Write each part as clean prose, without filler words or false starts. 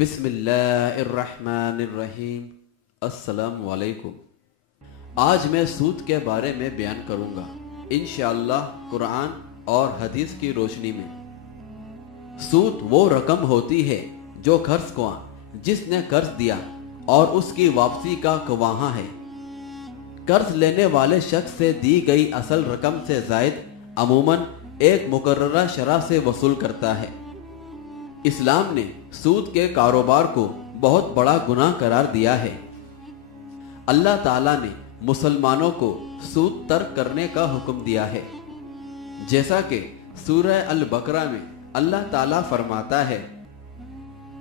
बिस्मिल्लाहिर्रहमानिर्रहीम। अस्सलाम वालेकुम। आज मैं सूद के बारे में बयान करूंगा इंशाअल्लाह कुरान और हदीस की रोशनी में। सूद वो रकम होती है जो कर्ज ख्वाह जिसने कर्ज दिया और उसकी वापसी का गवाह है, कर्ज लेने वाले शख्स से दी गई असल रकम से जायद अमूमन एक मुकर्ररा शरह से वसूल करता है। इस्लाम ने सूद के कारोबार को बहुत बड़ा गुनाह करार दिया है। अल्लाह ताला ने मुसलमानों को सूद तर्क करने का हुक्म दिया है। जैसा कि सूरह अल बकरा में अल्लाह ताला फरमाता है,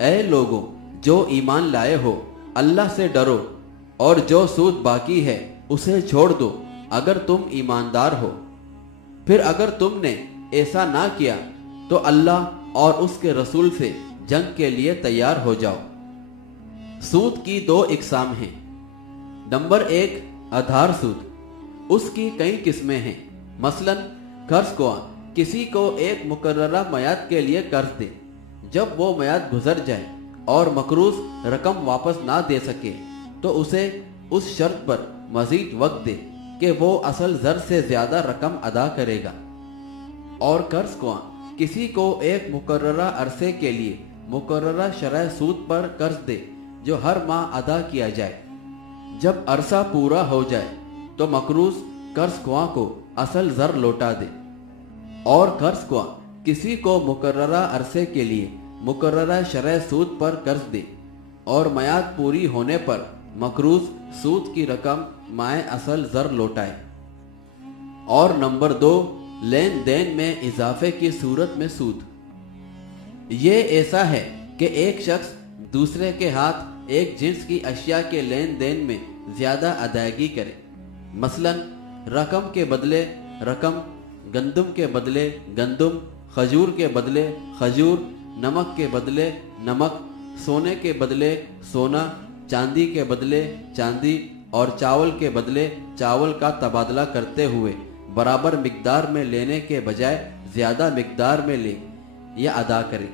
ऐ लोगों जो ईमान लाए हो, अल्लाह से डरो और जो सूद बाकी है उसे छोड़ दो अगर तुम ईमानदार हो। फिर अगर तुमने ऐसा ना किया तो अल्लाह और उसके रसूल से जंग के लिए तैयार हो जाओ। सूद की दो इकसाम हैं। नंबर 1 आधार सूद। उसकी कई किस्में हैं। मसलन कर्ज ख्वाह किसी को एक मुकर्ररा मयाद के लिए कर्ज दे, जब वो मयाद गुजर जाए और मकरूज रकम वापस ना दे सके तो उसे उस शर्त पर मजीद वक्त दे कि वो असल जर से ज्यादा रकम अदा करेगा। और कर्ज ख्वाह किसी को एक मुकर्ररा अरसे के लिए मुकर्ररा शरह सूद पर कर्ज दे जो हर माह अदा किया जाए। जब अरसा पूरा हो जाए तो मकरूज कर्ज ख्वाह को असल जर लौटा दे। और कर्ज ख्वाह किसी को मुकर्ररा अरसे के लिए मुकर्ररा शरह सूद पर कर्ज दे और मयाद पूरी होने पर मकरूज सूद की रकम माए असल जर लौटाए। और नंबर 2 लेन देन में इजाफे की सूरत में सूद। ये ऐसा है कि एक शख्स दूसरे के हाथ एक जिन्स की अशिया के लेन देन में ज्यादा अदायगी करे। मसलन रकम के बदले रकम, गंदम के बदले गंदम, खजूर के बदले खजूर, नमक के बदले नमक, सोने के बदले सोना, चांदी के बदले चांदी और चावल के बदले चावल का तबादला करते हुए बराबर मिकदार में लेने के बजाय ज्यादा मिकदार में ले या अदा करे।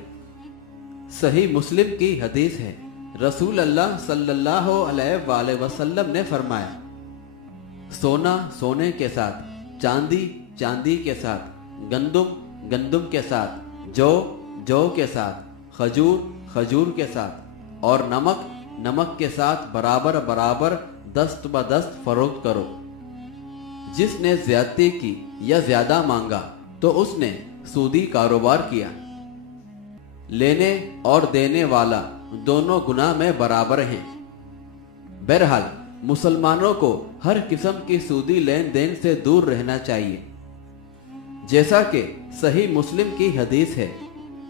सही मुस्लिम की हदीस है, रसूल अल्लाह सल्लल्लाहु अलैहि वसल्लम ने फरमाया, सोना सोने के साथ, चांदी चांदी के साथ, गंदम गंदम के साथ, जौ जौ के साथ, खजूर खजूर के साथ और नमक नमक के साथ बराबर बराबर दस्त ब दस्त फरोख्त करो। जिसने ज्यादती की या ज्यादा मांगा तो उसने सूदी कारोबार किया। लेने और देने वाला दोनों गुनाह में बराबर हैं। बहरहाल मुसलमानों को हर किस्म की सूदी लेन देन से दूर रहना चाहिए। जैसा कि सही मुस्लिम की हदीस है,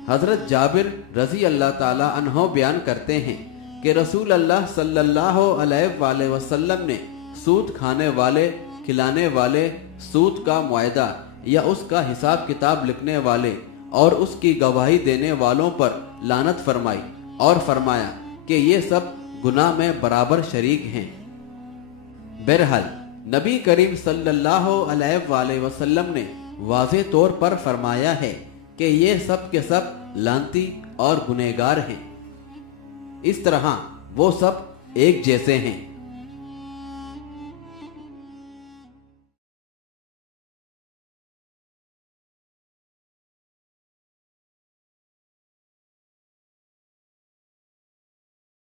हजरत जाबिर रजी अल्लाह ताला अन्हो बयान करते हैं कि रसूल अल्लाह सल्लल्लाहु अलैहि वसल्लम ने सूद खाने वाले, खिलाने वाले, सूद का मुआयदा या उसका हिसाब किताब लिखने वाले और उसकी गवाही देने वालों पर लानत फरमाई और फरमाया कि ये सब गुनाह में बराबर शरीक हैं। बहरहाल नबी करीम सल्लल्लाहु अलैहि वसल्लम ने वाज़े तौर पर फरमाया है कि ये सब के सब लानती और गुनहगार हैं। इस तरह वो सब एक जैसे हैं।